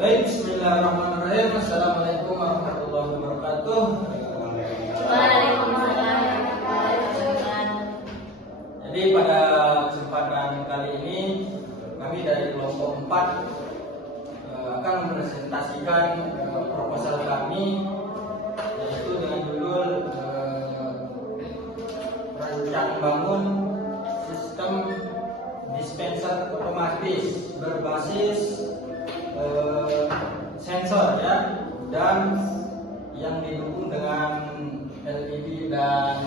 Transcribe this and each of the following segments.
Baik, bismillahirrahmanirrahim. Assalamualaikum warahmatullahi wabarakatuh. Waalaikumsalam warahmatullahi wabarakatuh. Jadi pada kesempatan kali ini kami dari kelompok 4 akan mempresentasikan proposal kami, yaitu dengan judul Rancang Bangun Sistem Dispenser Otomatis Berbasis Sensor ya, dan yang didukung dengan LED dan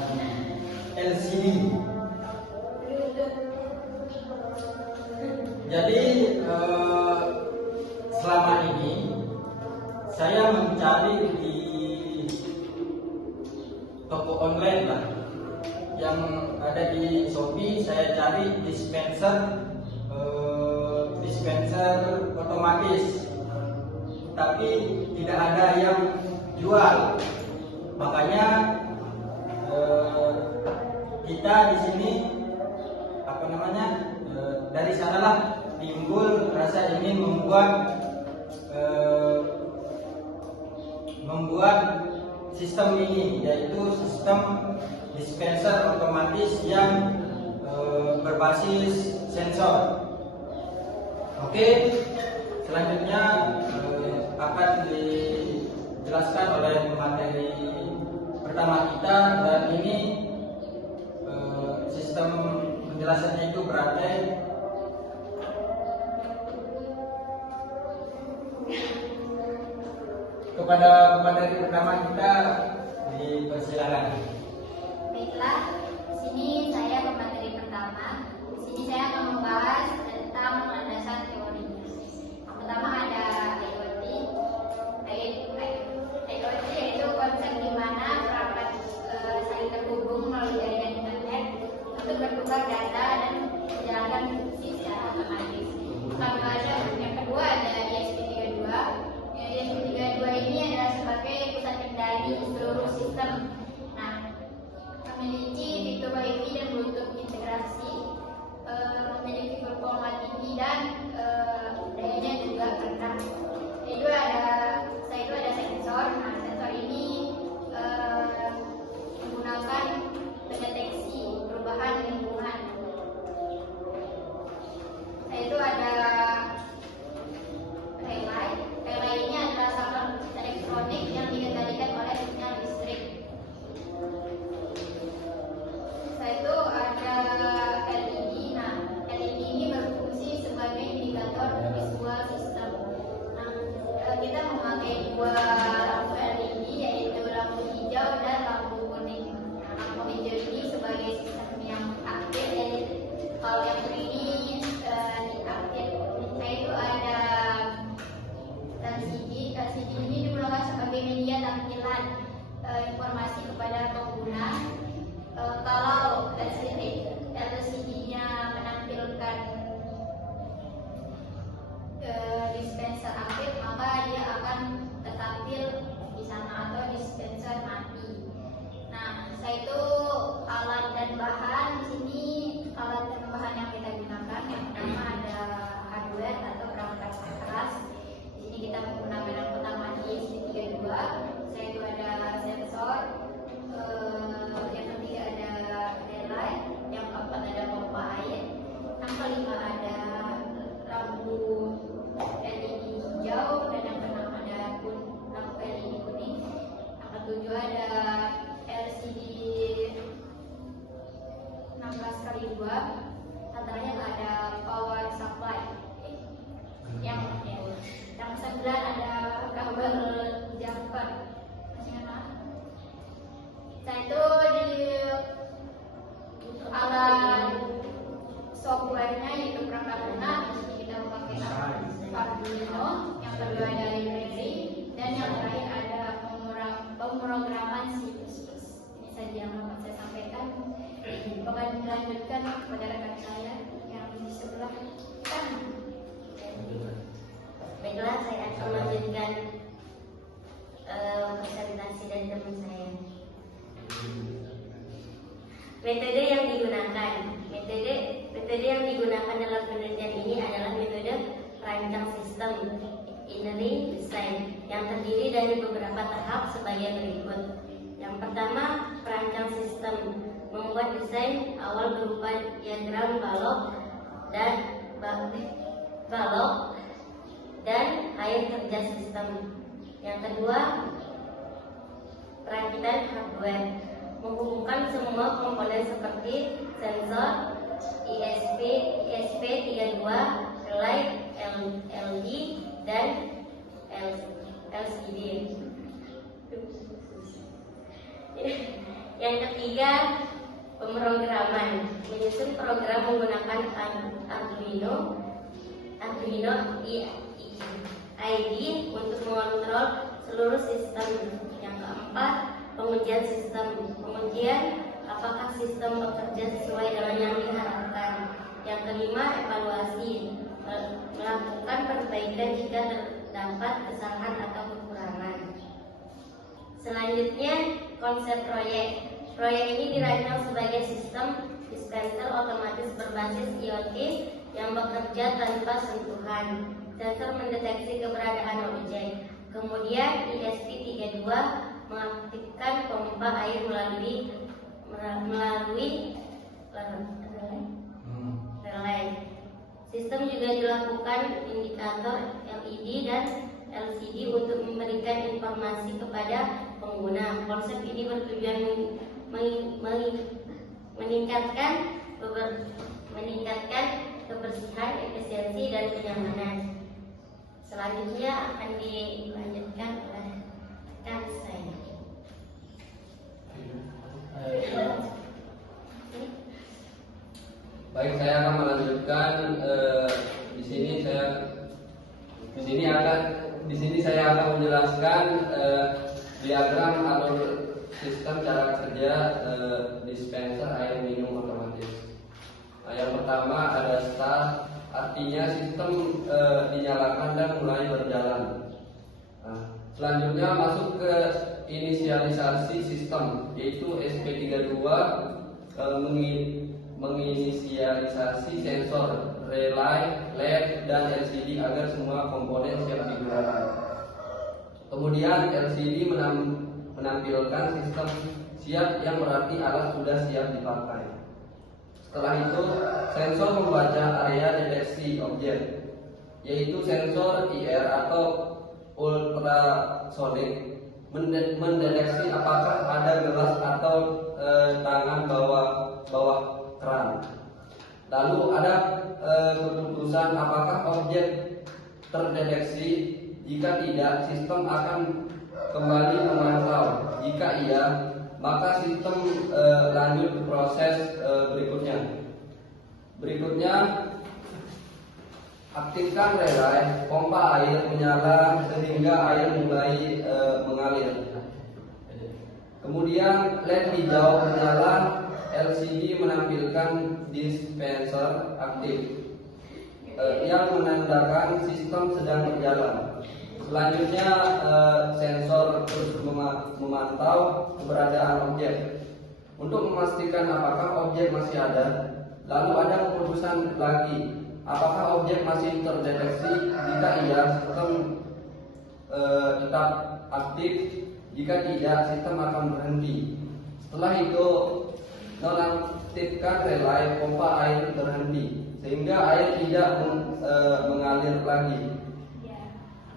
LCD. Jadi selama ini saya mencari di toko online lah yang ada di Shopee. Saya cari dispenser otomatis, tapi tidak ada yang jual. Makanya kita di sini dari sanalah timbul rasa ingin membuat sistem ini, yaitu sistem dispenser otomatis yang berbasis sensor. Oke, selanjutnya akan dijelaskan oleh materi pertama kita, dan ini sistem penjelasannya itu berarti kepada materi pertama kita, dipersilakan. Baiklah, di sini saya pemateri pertama. Di sini saya akan membahas tentang landasan teori. Yang pertama ada IoT. IoT yaitu konsep di mana perangkat saling terhubung melalui jaringan internet untuk bertukar data dan menjalankan fungsi secara otomatis. Yang kedua ada ISP32. ISP32 ini adalah sebagai pusat kendali seluruh sistem. Memiliki fitur Wi-Fi dan Bluetooth integrasi, memiliki performa tinggi dan dayanya juga rendah. Itu ada sensor. Nah, sensor ini menggunakan pendeteksi perubahan lingkungan. Itu ada relay. Relay ini adalah saluran elektronik yang dikendalikan oleh sinyal listrik. Itu ada LED. Nah, LED ini berfungsi sebagai indikator visual sistem. Nah, kita memakai dua lampu LED, yaitu lampu hijau dan lampu kuning. Nah, lampu hijau ini sebagai sistem yang aktif, jadi kalau yang kuning ini diaktif. Nah, itu ada LCD. LCD ini digunakan sebagai media tampilan informasi kepada pengguna. Kalau LCD-nya menampilkan dispenser aktif, maka dia akan tertampil di sana, atau dispenser mati. Nah, setelah itu alat dan bahan. Di sini alat dan bahan yang kita gunakan, yang pertama ada hardware atau perangkat keras. Di sini kita menggunakan yang pertama ISP32. Setelah itu ada sensor. Yang ketiga ada relay, yang keempat ada pompa air, yang kelima ada lampu LED hijau, dan yang keenam ada lampu LED kuning, yang ketujuh ada LCD 16x2, yang terakhir ada power supply, yang kesembilan ada kabel jumper. Nah, itu untuk alat softwarenya, yaitu perangkat lunak. Di sini kita memakai Arduino, yang kedua ada library, dan yang terakhir ada pemrograman C++. Ini saja yang dapat saya sampaikan. Akan dilanjutkan kepada rekan saya yang di sebelah kanan. Baiklah, saya akan melanjutkan presentasi dari teman saya. Metode yang digunakan dalam penelitian ini adalah metode rancang sistem. preliminary design yang terdiri dari beberapa tahap sebagai berikut. Yang pertama, perancang sistem, membuat desain awal berupa diagram balok dan air kerja sistem. Yang kedua, perakitan hardware, menghubungkan semua komponen seperti sensor, ISP32, relay, LED, dan LCD. Yang ketiga, pemrograman, menyusun program menggunakan Arduino ID untuk mengontrol seluruh sistem. Yang keempat, pengujian sistem, pengujian apakah sistem bekerja sesuai dengan yang diharapkan. Yang kelima, evaluasi, melakukan perbaikan jika terdapat kesalahan atau kekurangan. Selanjutnya, konsep proyek. Proyek ini dirancang sebagai sistem dispenser otomatis berbasis IoT yang bekerja tanpa sentuhan. Sensor mendeteksi keberadaan objek. Kemudian ISP32 mengaktifkan pompa air melalui relay. Sistem juga dilakukan indikator LED dan LCD untuk memberikan informasi kepada pengguna. Konsep ini bertujuan meningkatkan kebersihan, efisiensi, dan kenyamanan. Selanjutnya akan dilanjutkan oleh rekan saya. Baik, saya akan melanjutkan. Di sini saya akan menjelaskan diagram alur sistem cara kerja dispenser air minum otomatis. Nah, yang pertama ada start, artinya sistem dinyalakan dan mulai berjalan. Nah, selanjutnya masuk ke inisialisasi sistem, yaitu SP32 menginisialisasi sensor, relay, LED, dan LCD agar semua komponen siap digunakan. Kemudian LCD menampilkan sistem siap, yang berarti alat sudah siap dipakai. Setelah itu, sensor membaca area deteksi objek, yaitu sensor IR atau ultrasonik, mendeteksi apakah ada gelas atau tangan bawah keran. Lalu ada keputusan apakah objek terdeteksi. Jika tidak, sistem akan kembali memantau. Jika iya, maka sistem lanjut ke proses berikutnya. Aktifkan relay, pompa air menyala sehingga air mulai mengalir. Kemudian LED hijau menyala, LCD menampilkan dispenser aktif yang menandakan sistem sedang berjalan. Selanjutnya sensor terus memantau keberadaan objek untuk memastikan apakah objek masih ada. Lalu ada keputusan lagi, apakah objek masih terdeteksi. Jika iya, sistem tetap aktif. Jika tidak, sistem akan berhenti. Setelah itu nonaktifkan relay, pompa air berhenti sehingga air tidak mengalir lagi.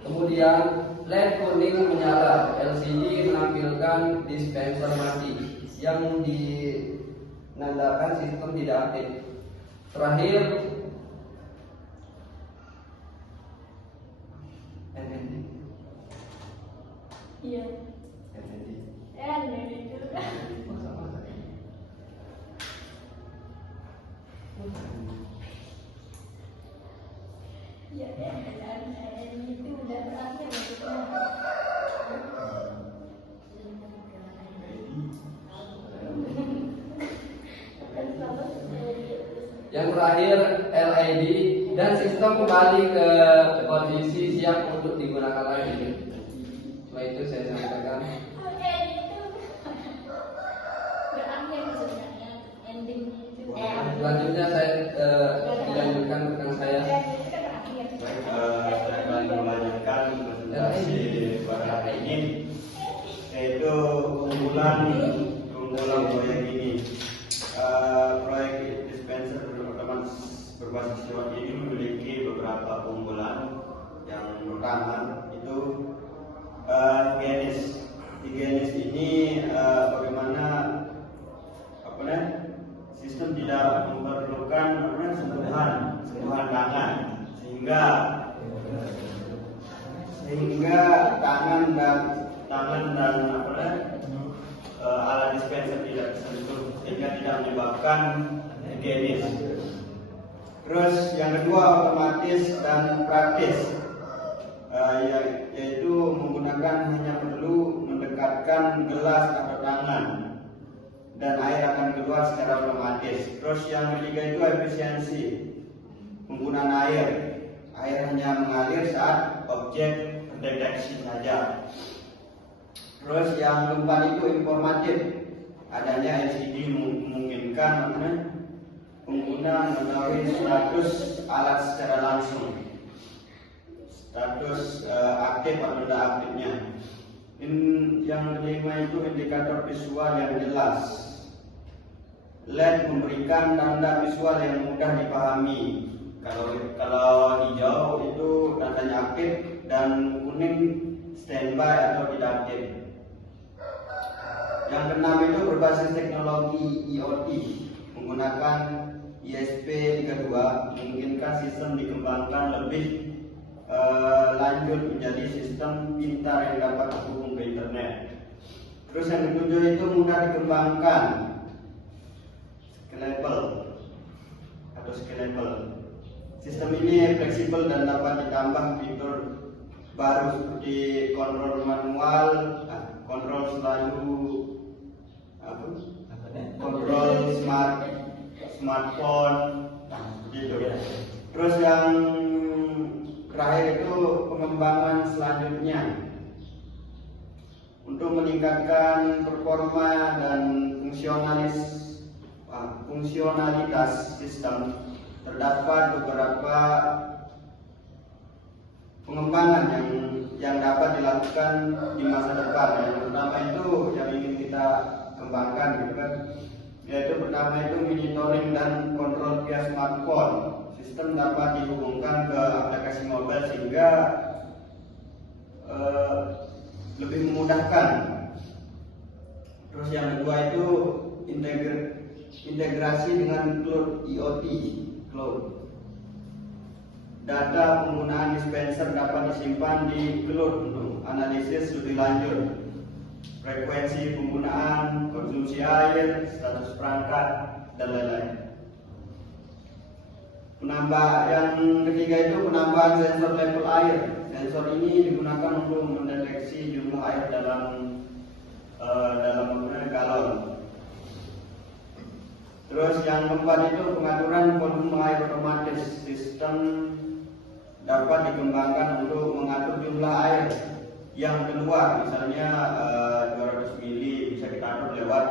Kemudian LED kuning menyala, LCD menampilkan dispenser mati yang dinandakan sistem tidak aktif. Terakhir NND. Iya. NND. NND itu kan. Ya, itu udah terakhir. Yang terakhir LED, dan sistem kembali ke kondisi siap untuk digunakan lagi. Setelah itu saya sampaikan. Itu berakhir sebenarnya endingnya itu. Selanjutnya saya dilanjutkan rekan saya. Baik, saya akan melanjutkan keunggulan proyek ini. Proyek dispenser otomatis berbasis IoT ini memiliki beberapa keunggulan. Yang pertama itu higienis ini bagaimana sistem tidak memerlukan sentuhan tangan, sehingga tangan dan alat dispenser tidak tersentuh, sehingga tidak menyebabkan higienis. Terus yang kedua otomatis dan praktis, yaitu menggunakan hanya perlu mendekatkan gelas atau tangan dan air akan keluar secara otomatis. Terus yang ketiga itu efisiensi penggunaan air hanya mengalir saat objek terdeteksi saja. Terus yang keempat itu informatif, adanya LCD memungkinkan pengguna mengetahui status alat secara langsung, status aktif atau tidak aktifnya. Yang kelima itu indikator visual yang jelas. LED memberikan tanda visual yang mudah dipahami. Kalau hijau itu tandanya aktif dan kuning standby atau tidak aktif. Yang keenam itu berbasis teknologi IoT menggunakan ISP32, memungkinkan sistem dikembangkan lebih lanjut menjadi sistem pintar yang dapat terhubung ke internet. Terus yang ketujuh itu mudah dikembangkan, scalable. Sistem ini fleksibel dan dapat ditambah fitur baru seperti kontrol manual, kontrol smartphone, gitu. Terus yang terakhir itu pengembangan selanjutnya untuk meningkatkan performa dan fungsionalitas sistem. Terdapat beberapa pengembangan yang dapat dilakukan di masa depan. Yang pertama itu yang ingin kita kembangkan, gitu kan, yaitu pertama itu monitoring dan kontrol via smartphone. Sistem dapat dihubungkan ke aplikasi mobile sehingga lebih memudahkan. Terus yang kedua itu integrasi dengan cloud IoT. Data penggunaan dispenser dapat disimpan di cloud untuk analisis lebih lanjut. Frekuensi penggunaan, konsumsi air, status perangkat, dan lain-lain. Yang ketiga itu penambahan sensor level air. Sensor ini digunakan untuk mendeteksi jumlah air dalam galon. Terus yang keempat itu pengaturan volume air otomatis. Sistem dapat dikembangkan untuk mengatur jumlah air yang keluar, misalnya 200 mili bisa diatur lewat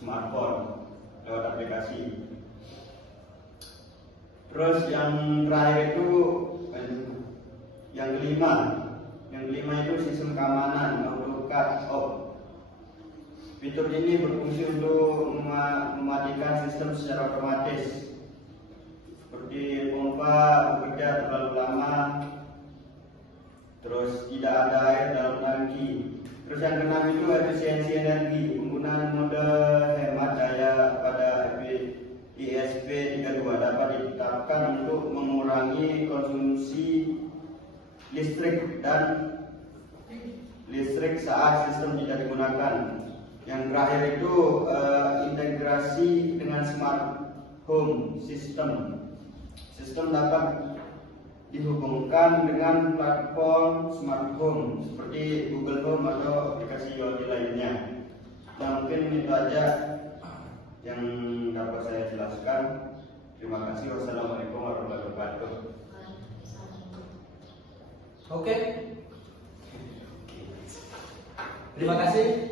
smartphone, lewat aplikasi. Terus yang terakhir itu yang kelima itu sistem keamanan atau cut-off. Fitur ini berfungsi untuk mematikan sistem secara otomatis, seperti pompa bekerja terlalu lama, terus tidak ada air dalam tangki. Terus yang keenam itu efisiensi energi, penggunaan mode hemat daya pada ISP32 dapat ditetapkan untuk mengurangi konsumsi listrik saat sistem tidak digunakan. Yang terakhir itu integrasi dengan smart home system. Sistem dapat dihubungkan dengan platform smart home seperti Google Home atau aplikasi IoT lainnya. Dan mungkin itu aja yang dapat saya jelaskan. Terima kasih. Wassalamualaikum warahmatullahi wabarakatuh. Oke. Terima kasih.